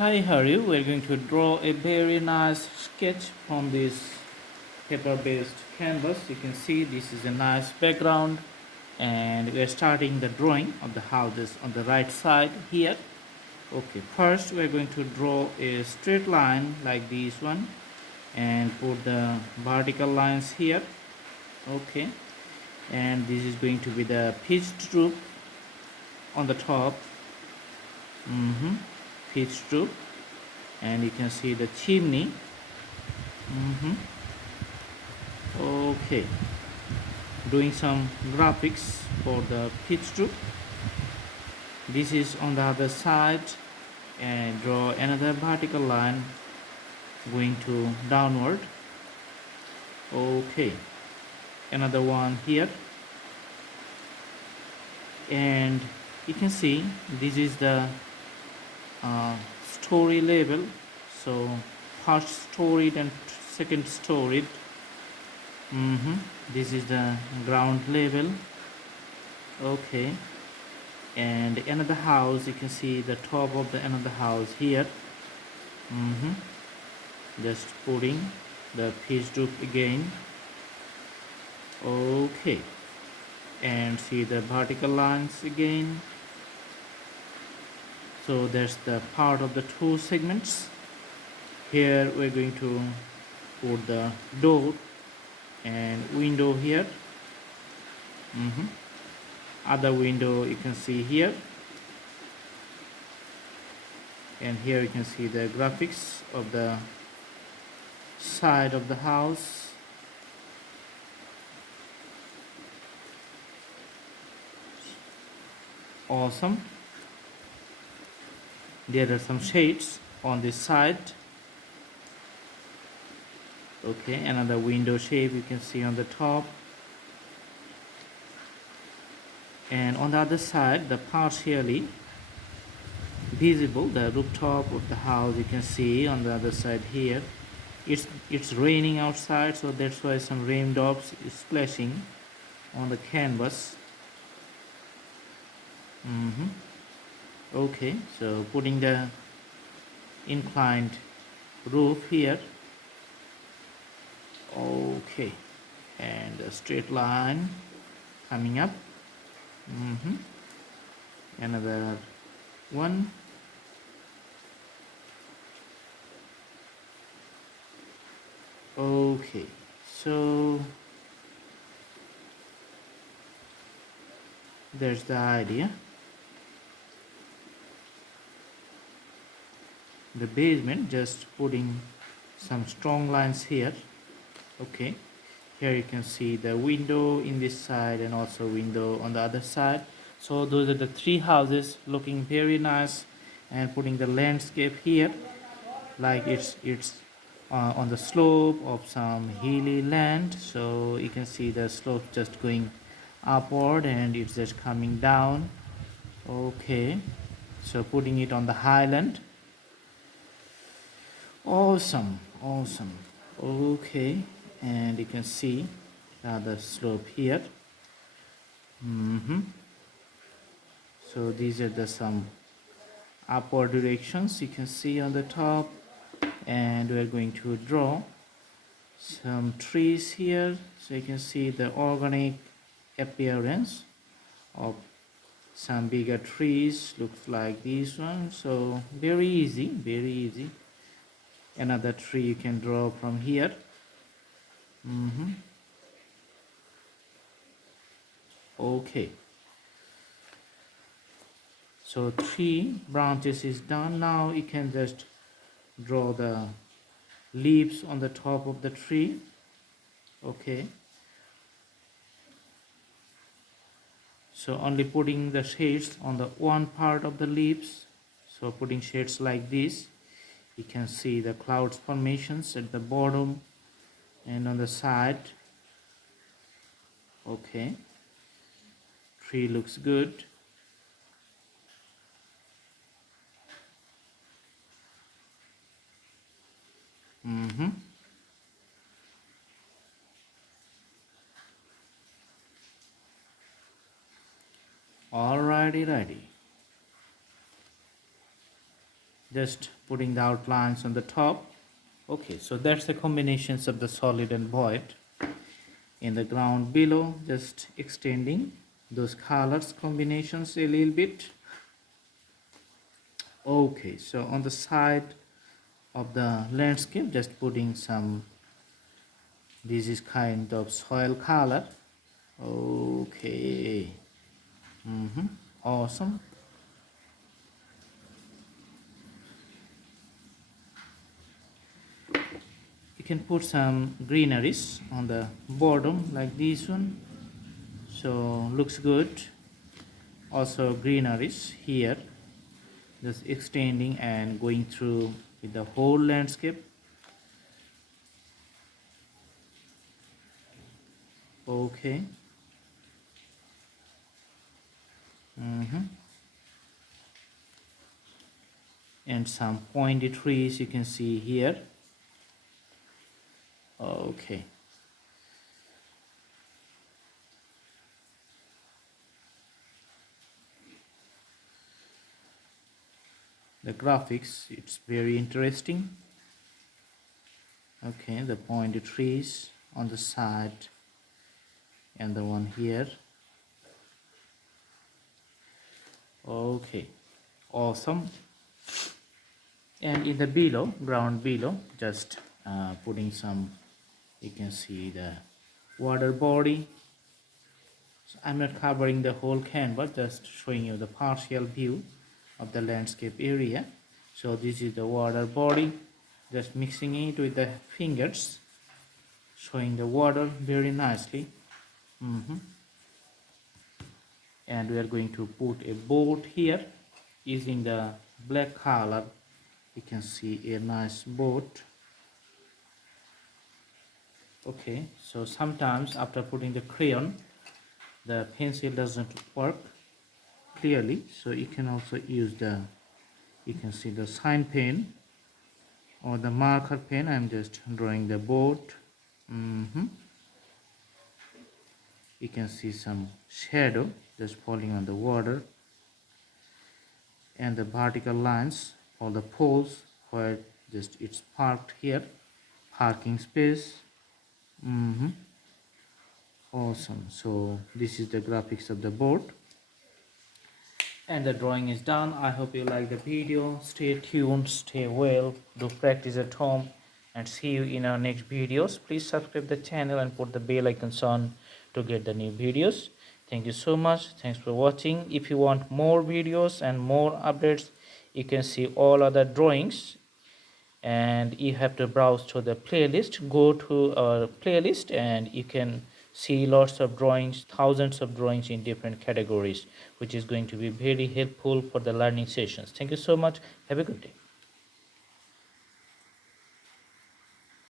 Hi, how are you? We're going to draw a very nice sketch from this paper-based canvas. You can see this is a nice background, and we're starting the drawing of the houses on the right side here. Okay, first we're going to draw a straight line like this one and put the vertical lines here. Okay, and this is going to be the pitched roof on the top. Pitched roof, and you can see the chimney. Okay, doing some graphics for the pitch roof. This is on the other side, and draw another vertical line going to downward. Okay, another one here, and you can see this is the story level. So first storied and second storied. This is the ground level. Okay, and another house, you can see the top of the another house here. Just putting the pitch roof again. Okay, and see the vertical lines again. So that's the part of the two segments. Here we're going to put the door and window here. Other window you can see here, and here you can see the graphics of the side of the house. Awesome. There are some shades on this side. Okay, another window shape you can see on the top, and on the other side the partially visible, the rooftop of the house you can see on the other side here. It's raining outside, so that's why some raindrops is splashing on the canvas. Okay, so putting the inclined roof here. Okay, and a straight line coming up. Another one. Okay, so there's the idea. The basement, just putting some strong lines here. Okay, here you can see the window in this side and also window on the other side. So those are the three houses looking very nice, and putting the landscape here like it's on the slope of some hilly land. So you can see the slope just going upward and it's just coming down. Okay, so putting it on the highland. Awesome. Okay, and you can see the slope here. So these are the some upward directions you can see on the top, and we're going to draw some trees here, so you can see the organic appearance of some bigger trees. Looks like this one. So very easy. Another tree you can draw from here. Okay, so 3 branches is done. Now you can just draw the leaves on the top of the tree. Okay, so only putting the shades on the one part of the leaves. So putting shades like this, you can see the clouds formations at the bottom and on the side. Okay, tree looks good. Alrighty. just putting the outlines on the top. Okay, so that's the combinations of the solid and void. In the ground below, just extending those colors combinations a little bit. Okay, so on the side of the landscape, just putting some, this is kind of soil color. Okay. Awesome. You can put some greeneries on the bottom like this one, so looks good. Also greeneries here, just extending and going through with the whole landscape. Okay. And some pointy trees you can see here. Okay. The graphics, it's very interesting. Okay, the pointy trees on the side and the one here. Okay, awesome. And in the below, ground below, just putting some, you can see the water body. So I'm not covering the whole canvas, just showing you the partial view of the landscape area. So this is the water body, just mixing it with the fingers, showing the water very nicely. And we are going to put a boat here using the black color. You can see a nice boat. Okay, so sometimes after putting the crayon, the pencil doesn't work clearly, so you can also use the, you can see the sign pen or the marker pen. I'm just drawing the boat. You can see some shadow just falling on the water, and the vertical lines for the poles where just it's parked here, parking space. Awesome. So this is the graphics of the board, and the drawing is done. I hope you like the video. Stay tuned, stay well, do practice at home, and see you in our next videos. Please subscribe the channel and put the bell icons on to get the new videos. Thank you so much. Thanks for watching. If you want more videos and more updates, you can see all other drawings, and you have to browse to the playlist. Go to our playlist and you can see lots of drawings, thousands of drawings in different categories, which is going to be very helpful for the learning sessions. Thank you so much. Have a good day.